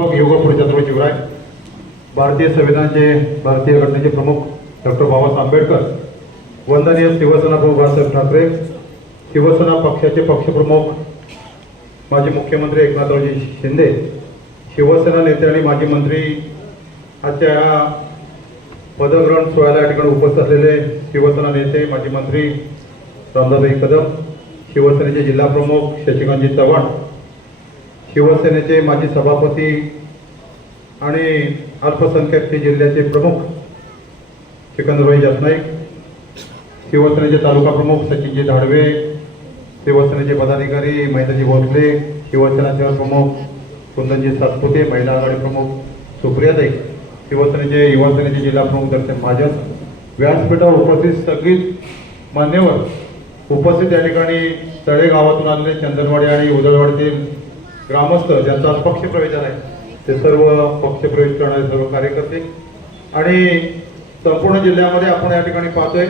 प्रमुख योगपुरी छत्रपती शिवराय भारतीय संविधानाचे भारतीय घटनेचे प्रमुख डॉक्टर बाबासाहेब आंबेडकर वंदनीय शिवसेना प्रमुख बाळासाहेब ठाकरे शिवसेना पक्षाचे पक्षप्रमुख माजी मुख्यमंत्री एकनाथरावजी शिंदे शिवसेना नेते आणि माजी मंत्री आजच्या या पदग्रहण सोहळ्याला या ठिकाणी उपस्थित असलेले शिवसेना नेते माजी मंत्री रामदासभाई कदम शिवसेनेचे जिल्हा प्रमुख शशिकांतजी चव्हाण शिवसेनेचे माजी सभापती आणि अल्पसंख्याक जिल्ह्याचे प्रमुख सिकंदरभाई जसनाईक शिवसेनेचे तालुका प्रमुख सचिनजी धाडवे शिवसेनेचे पदाधिकारी महिताजी भोसले शिवसेना शहर प्रमुख कुंदनजी सातपुते महिला आघाडी प्रमुख सुप्रियाताई शिवसेनेचे युवासेनेचे जिल्हा प्रमुख दर्शन महाजन व्यासपीठावर उपस्थित सगळीच मान्यवर उपस्थित या ठिकाणी तळेगावातून आलेले चंदनवाडी आणि उदळवाडीतील ग्रामस्थ ज्यांचा आज पक्षप्रवेश आहे ते सर्व पक्षप्रवेश करणारे सर्व कार्यकर्ते आणि संपूर्ण जिल्ह्यामध्ये आपण या ठिकाणी पाहतोय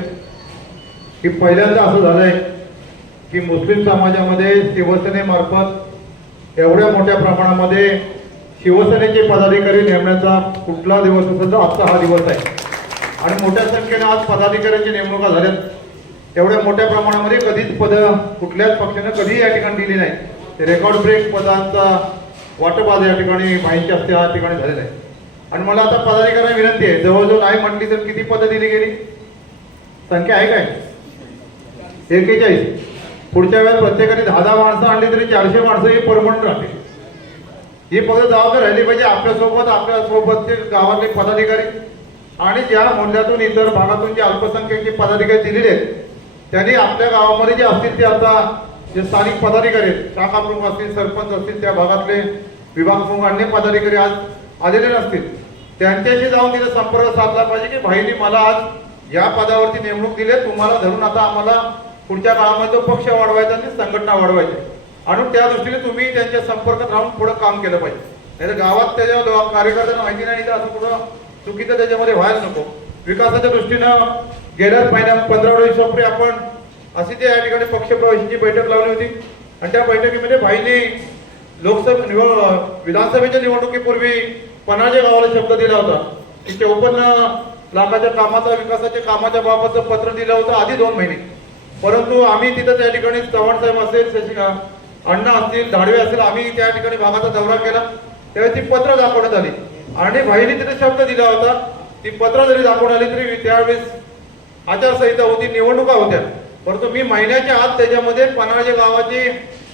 की पहिल्यांदा असं झालंय की मुस्लिम समाजामध्ये शिवसेनेमार्फत एवढ्या मोठ्या प्रमाणामध्ये शिवसेनेचे पदाधिकारी नेमण्याचा कुठला दिवस असेल तर आजचा हा दिवस आहे. आणि मोठ्या संख्येने आज पदाधिकाऱ्यांची नेमणुका झाल्यात. एवढ्या मोठ्या प्रमाणामध्ये कधीच पद कुठल्याच पक्षानं कधीही या ठिकाणी दिली नाही ते रेकॉर्ड ब्रेक पदांचा वाटप आज या ठिकाणी माहिती असते या ठिकाणी झालेलं आहे. आणि मला आता पदाधिकाऱ्यांना विनंती आहे जवळजवळ नाही म्हटली तर किती पदं दिली गेली? संख्या आहे काय? एकेचाळीस. पुढच्या वेळेस प्रत्येकाने दहा दहा माणसं आणली तरी चारशे माणसं ही परमनंट राहते ही फक्त जबाबदार राहिली पाहिजे आपल्यासोबत आपल्यासोबतचे गावातले पदाधिकारी. आणि ज्या मूल्यातून इतर भागातून जे अल्पसंख्याकचे पदाधिकारी दिलेले आहेत त्यांनी आपल्या गावामध्ये जे असतील ते आता जे स्थानिक पदाधिकारी आहेत शाखा प्रमुख असतील सरपंच असतील त्या भागातले विभाग प्रमुख अन्य पदाधिकारी आज आलेले नसतील. त्यांच्याशी जाऊन तिथे संपर्क साधला पाहिजे की भाईनी मला आज या पदावरती नेमणूक दिली तुम्हाला धरून आता आम्हाला पुढच्या काळामध्ये तो पक्ष वाढवायचा आणि संघटना वाढवायची आणि त्या दृष्टीने तुम्ही त्यांच्या संपर्कात राहून पुढे काम केलं पाहिजे. नाही तर गावात त्याच्या कार्यकर्त्यांना माहिती नाही तर असं पुढं चुकीचं त्याच्यामध्ये व्हायला नको. विकासाच्या दृष्टीनं गेल्याच महिन्यात पंधरा दिवसापूर्वी आपण अशी त्या या ठिकाणी पक्षप्रवेशाची बैठक लावली होती. आणि त्या बैठकीमध्ये भाईने लोकसभा निवड विधानसभेच्या निवडणुकीपूर्वी पनाजे गावाला शब्द दिला होता. की चौपन्न लाखाच्या कामाचा विकासाच्या कामाच्या बाबतचं पत्र दिलं होतं आधी दोन महिने. परंतु आम्ही तिथं त्या ठिकाणी चव्हाण साहेब असेल शशिका अण्णा असतील धाडवे असेल आम्ही त्या ठिकाणी भागाचा दौरा केला. त्यावेळी ती पत्र दाखवण्यात आली. आणि भाईने तिथे शब्द दिला होता. ती पत्र जरी दाखवून आली तरी त्यावेळेस आचारसंहिता होती निवडणुका होत्या. परंतु मी महिन्याच्या आत त्याच्यामध्ये पन्हाळे गावाची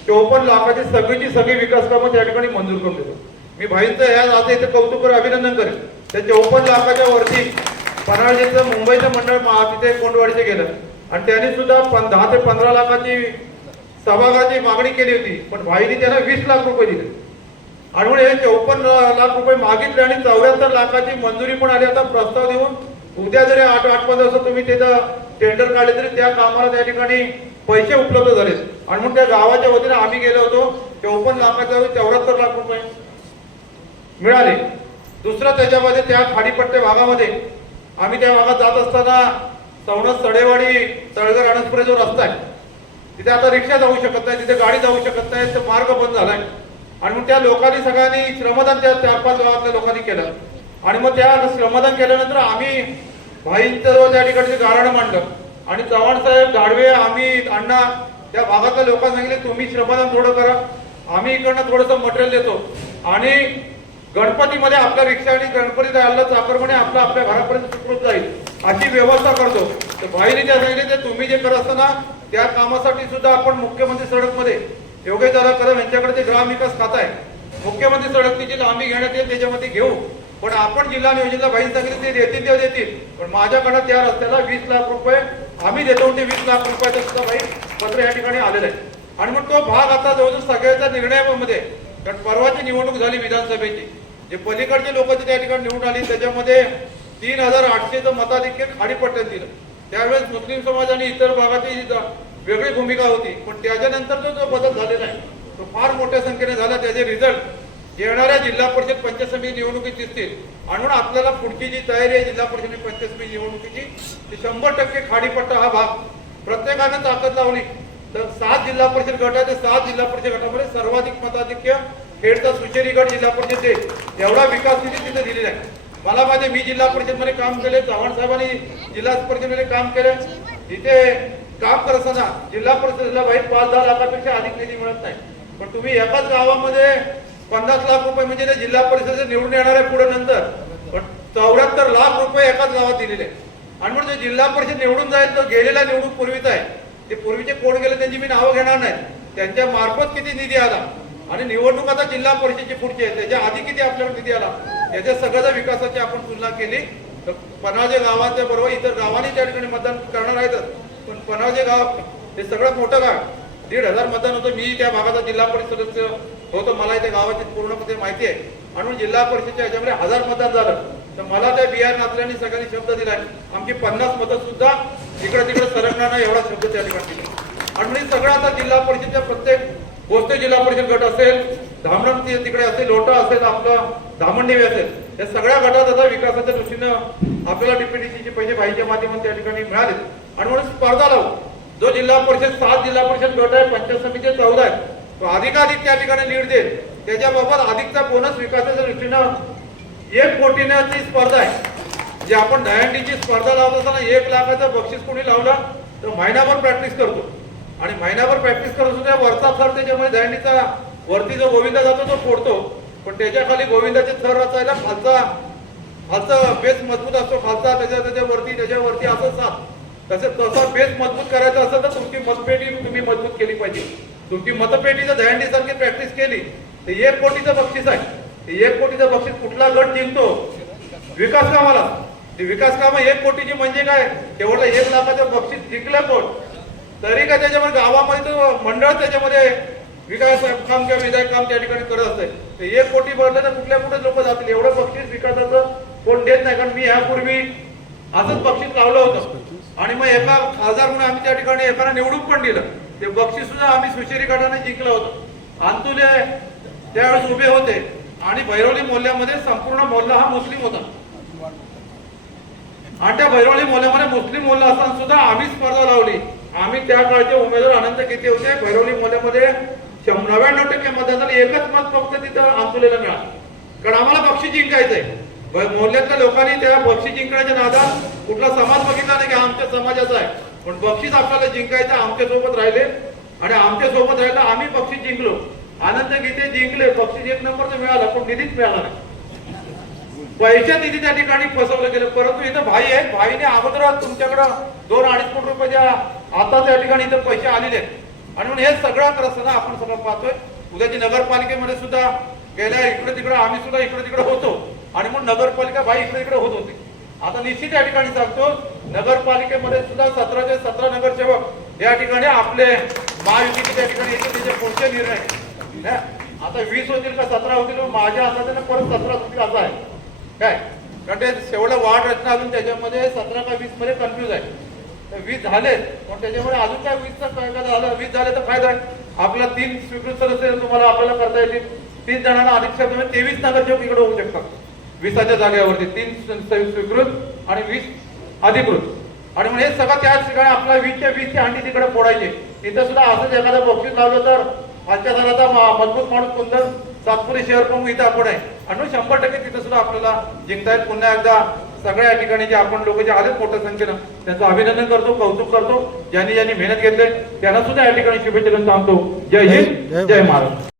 चौपन्न लाखाची सगळीची सगळी विकास कामं त्या ठिकाणी मंजूर करून देतो. मी भाईंचं ह्या आता इथे कौतुक अभिनंदन करेन. त्या चौपन्न लाखाच्या वरती पन्हाळेचं मुंबईचं मंडळ तिथे कोंडवाडीचे गेलं. आणि त्यांनी सुद्धा पं- दहा ते पंधरा लाखाची सभागाची मागणी केली होती. पण भाईने त्यांना वीस लाख रुपये दिले. आणि म्हणून हे चौपन्न लाख रुपये मागितले आणि चौऱ्याहत्तर लाखाची मंजुरी पण आली. आता प्रस्ताव देऊन उद्या जरी आठ आठ पंधरा तुम्ही त्याचा टेंडर काढले तरी त्या कामाला त्या ठिकाणी पैसे उपलब्ध झाले आणि म्हणून त्या गावाच्या वतीने आम्ही गेलो होतो चौपन्न लाखाच्या चौऱ्याहत्तर लाख रुपये मिळाले. दुसरं त्याच्यामध्ये त्या खाडीपट्टे भागामध्ये आम्ही त्या भागात जात असताना सवणस सडेवाडी तळगर अणसपुरे जो रस्ता आहे तिथे आता रिक्षा जाऊ शकत नाही तिथे गाडी जाऊ शकत नाही तर मार्ग बंद झालाय. आणि मग त्या लोकांनी सगळ्यांनी श्रमदान त्या चार पाच गावातल्या लोकांनी केलं. आणि मग त्या श्रमदान केल्यानंतर आम्ही भाईंचं त्या ठिकाणी गाळण मांडलं. आणि चव्हाण साहेब गाडवे आम्ही अण्णा त्या भागातल्या लोकांना सांगितले तुम्ही श्रमदान थोडं करा. आम्ही इकडनं थोडंसं मटेरियल देतो. आणि गणपतीमध्ये आपल्या रिक्षा आणि गणपती जायला चाकरपणे आपला आपल्या घरापर्यंत सुखरूप जाईल अशी व्यवस्था करतो. तर भाईने ज्या सांगितले ते तुम्ही जे करत असताना त्या कामासाठी सुद्धा आपण मुख्यमंत्री सडकमध्ये योगेश दादा कदम यांच्याकडे ते ग्रामविकास खात आहे मुख्यमंत्री सडक जी लांबी घेण्यात येईल त्याच्यामध्ये घेऊ. पण आपण जिल्हा नियोजनला भाई सांगितलं ते देतील ते देतील. पण माझ्याकडे त्या रस्त्याला वीस लाख रुपये आम्ही देतो ते वीस लाख रुपयाचं सुद्धा भाई पत्र या ठिकाणी आलेलं आहे. आणि मग तो भाग आता जवळजवळ सगळ्याच्या निर्णयामध्ये कारण परवाची निवडणूक झाली विधानसभेची. जे पलीकडचे लोक त्या ठिकाणी निवडून आली त्याच्यामध्ये तीन हजार आठशेचं मताधिक्य खाडीपट्ट्यात दिलं त्यावेळेस मुस्लिम समाज आणि इतर भागाची वेगळी भूमिका होती. पण त्याच्यानंतर जो जो बदल झालेला आहे तो फार मोठ्या संख्येने झाला. त्याचे रिझल्ट येणाऱ्या जिल्हा परिषद पंचायत समिती निवडणुकीत दिसतील. आणि म्हणून आपल्याला पुढची जी तयारी आहे जिल्हा परिषद आणि पंचायत समिती निवडणुकीची ती शंभर टक्के खाडीपट्टा हा भाग. प्रत्येकानं ताकद लावली. तर सात जिल्हा परिषद गट आहे ते सात जिल्हा परिषद गटामध्ये सर्वाधिक मताधिक्य खेडचा सुशेरीगड जिल्हा परिषद आहे. एवढा विकास निधी तिथे दिलेला आहे. मला माझे मी जिल्हा परिषदमध्ये काम केले चव्हाण साहेबांनी जिल्हा परिषदेमध्ये काम केले इथे काम करत असताना जिल्हा परिषदेला बाहेर पाच दहा लाखापेक्षा अधिक निधी मिळत नाही. पण तुम्ही एकाच गावामध्ये पन्नास लाख रुपये म्हणजे ते जिल्हा परिषदेचे निवडून येणार आहे पुढे नंतर. पण चौऱ्याहत्तर लाख रुपये एकाच गावात दिलेले आहे. आणि म्हणून जो जिल्हा परिषद निवडून जाईल तो गेलेला निवडून पूर्वीच आहे. ते पूर्वीचे कोण गेले त्यांची मी नावं घेणार नाही. त्यांच्या मार्फत किती निधी आला? आणि निवडणूक आता जिल्हा परिषदेची पुढची आहे. त्याच्या आधी किती आपल्याकडे निधी आला? याच्या सगळ्या विकासाची आपण तुलना केली. तर पन्हाजे गावाच्या बरोबर इतर गावांनी त्या ठिकाणी मतदान करणार आहेतच. पण पनावजे गाव हे सगळ्यात मोठं गाव दीड हजार मतदान होतं. मी त्या भागाचा जिल्हा परिषद सदस्य होतो. मला इथे गावाची पूर्णपणे माहिती आहे. आणि म्हणून जिल्हा परिषदच्या याच्यामध्ये हजार मतदान झालं. तर मला त्या बिहार नाचल्याने सगळ्यांनी शब्द दिलाय आमची पन्नास मतं सुद्धा इकडे तिकडे सरकणार नाही एवढा शब्द त्या ठिकाणी दिला. आणि म्हणजे सगळं आता जिल्हा परिषदच्या प्रत्येक गोष्ट जिल्हा परिषद गट असेल धामण तिकडे असेल लोटा असेल आपलं धामणदेवी असेल या सगळ्या गटात आता विकासाच्या दृष्टीनं आपल्याला डीपीडीसीचे पैसे पाहिजे माध्यमातून त्या ठिकाणी मिळाले आणि म्हणून स्पर्धा लावू. जो जिल्हा परिषद सात जिल्हा परिषद गट आहे पंचायत समिती चौदा आहे तो अधिकाधिक त्या ठिकाणी लीड देईल. त्याच्याबाबत अधिकचा बोनस विकासाच्या दृष्टीनं एक कोटीची स्पर्धा आहे. जे आपण दहीहंडीची स्पर्धा लावत असताना एक लाखाचं बक्षीस कोणी लावलं तर महिनाभर प्रॅक्टिस करतो. आणि महिनाभर प्रॅक्टिस करत सुद्धा वरचा थर त्याच्यामुळे दहीहंडीचा वरती जो गोविंदा जातो तो फोडतो. पण त्याच्याखाली गोविंदाचे थर रचायला खालचा खालचा बेस मजबूत असतो खालचा त्याच्या त्याच्यावरती त्याच्यावरती असं साथ तसं तसा बेस मजबूत करायचा असेल तर तुमची मतपेटी तुम्ही मजबूत केली पाहिजे. तुमची मतपेटी जर प्रॅक्टिस केली तर एक कोटीचं बक्षीस आहे. ते एक कोटीचं बक्षीस कुठला गट जिंकतो? विकास कामाला. ते विकास काम एक कोटीची म्हणजे काय? तेवढं एक लाखाचं बक्षीस जिंकलं कोण? तरी काय त्याच्यामध्ये गावामध्ये तो मंडळ त्याच्यामध्ये विकास काम किंवा विधायक काम त्या ठिकाणी करत असते ते एक कोटी भरलं तर कुठल्या कुठे लोक जातील? एवढं बक्षीस विकासाचं कोण देत नाही. कारण मी यापूर्वी असंच बक्षीस लावलं होतं. आणि मग एका खासदार म्हणून आम्ही त्या ठिकाणी एकाला निवडून पण दिलं. ते बक्षीस सुद्धा आम्ही सुशेरी गटाने जिंकलं होतं. अंतुले त्यावेळेस उभे होते आणि भैरवली मोहल्ल्यामध्ये संपूर्ण मोहल्ला हा मुस्लिम होता. आणि त्या भैरवली मोहल्ल्यामध्ये मुस्लिम मोहल्ला असताना सुद्धा आम्ही स्पर्धा लावली. आम्ही त्या काळचे उमेदवार अनंत किती होते भैरवली मोहल्ल्यामध्ये नव्याण्णव टक्के मतदान एकच मत फक्त तिथं आंतुलेला मिळालं. कारण आम्हाला बक्षीस जिंकायचंय. मोहल्ल्यातल्या लोकांनी त्या बक्षीस जिंकण्याच्या नादात कुठला समाज बघितला नाही की आमच्या समाजाचा आहे. पण बक्षीस आपल्याला जिंकायचं आमच्यासोबत राहिले. आणि आमच्यासोबत राहिलं आम्ही बक्षीस जिंकलो. आनंद गीते जिंकले बक्षीस एक नंबरचं मिळालं पण निधीच मिळाला नाही. पैसे निधी त्या ठिकाणी फसवलं गेलं. परंतु इथं भाई आहेत. भाईने अगोदर तुमच्याकडं दोन अडीच कोटी रुपयाच्या आता त्या ठिकाणी इथं पैसे आलेले आहेत. आणि म्हणून हे सगळा करत आपण सगळं पाहतोय. उद्याची नगरपालिकेमध्ये सुद्धा गेल्या इकडे तिकडे आम्ही सुद्धा इकडे तिकडे होतो. आणि मग नगरपालिका बाई इकडे इकडे होत होती. आता निश्चित या ठिकाणी सांगतो नगरपालिकेमध्ये सुद्धा सतराचे सतरा नगरसेवक या ठिकाणी आपले महायुतीचे त्या ठिकाणी येते त्याचे पुढचे निर्णय. आता वीस होतील का सतरा होतील माझ्या हातात परत सतरा होतील असं आहे. काय? कारण ते शेवटं वाढ रचना अजून त्याच्यामध्ये सतरा का वीसमध्ये कन्फ्युज आहे. तर वीस झाले पण त्याच्यामुळे अजून काय वीसचा फायदा झाला? वीस झाले तर फायदा आहे. आपला तीन स्वीकृत सदस्य तुम्हाला आपल्याला करता येतील. तीन जणांना अधिक तेवीस नगरसेवक इकडे होऊ शकतात वीसाच्या जागेवरती तीन स्व- स्वीकृत आणि वीस अधिकृत. आणि म्हणजे हे सगळं त्याच ठिकाणी आपला वीसच्या वीसची हंडी तिकडे फोडायची. तिथं सुद्धा असंच एखादं बक्षीस लावलं तर आजच्या मा- मजबूत माणूस कोणतं सातपुरी शहर प्रमुख इथं आपण आहे. आणि शंभर टक्के तिथं सुद्धा आपल्याला जिंकता येईल. पुन्हा एकदा सगळ्या या ठिकाणी जे आपण लोक जे आलेत मोठ्या संख्येनं त्यांचं अभिनंदन करतो कौतुक करतो. ज्यांनी ज्यांनी मेहनत घेतले त्यांना सुद्धा या ठिकाणी शुभेच्छा देऊन सांगतो जय हिंद जय महाराष्ट्र